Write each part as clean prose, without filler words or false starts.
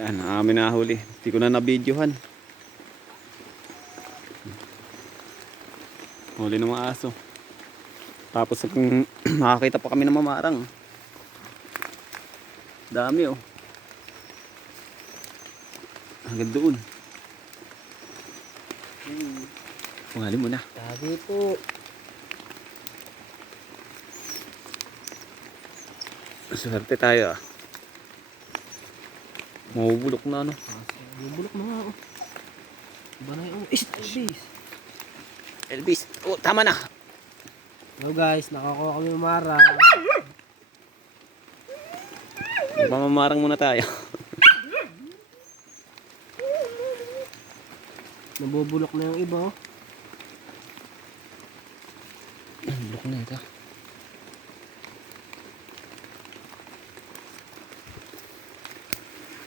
Ayan, amin nahuli. Hindi ko na na-videohan. Huli ng mga aso. Tapos kung makakita pa kami ng mamarang. Dami oh. Hanggang doon. Pangali mo na. Sabi po. Swerte tayo ah. Mabubulok na ano. Bubulok na nga oh. Iba na yung Elvis. Elvis. Oh, tama na. Hello guys, nakakuha kami mara. Magmamamarang muna tayo. Nabubulok na yung iba oh. Bulok na ito.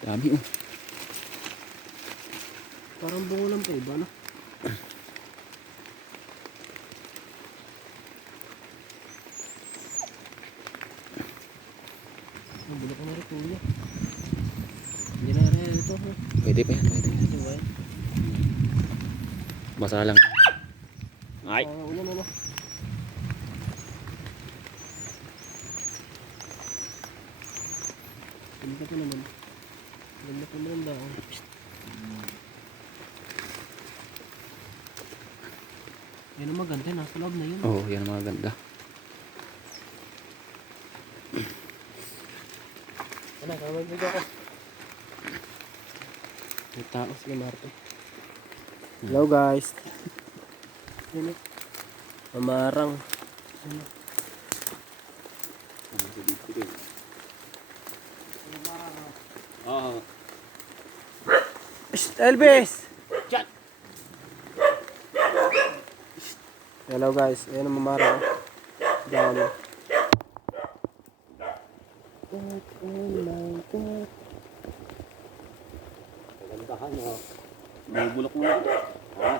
Dami oh. Parang bungo lang pa iba no? Nabulok na rin kuya. Hindi na rin ito. Pwede pa yan, pwede. Ito ba? Basa lang. Ay. Ulan ano? Ganda ko naman. Ganda ko naman daw. Yan ang maganda, nasa loob na yun. Oo, oh, yan ang mga ganda. Ano, kamag-video ko. May tao si Marte. Hello guys. Ano? Mamarang. Ano? Oo. Elvis! Diyan! Hello guys, ayan ang mamarang. Dami. May bulok mo. Ha?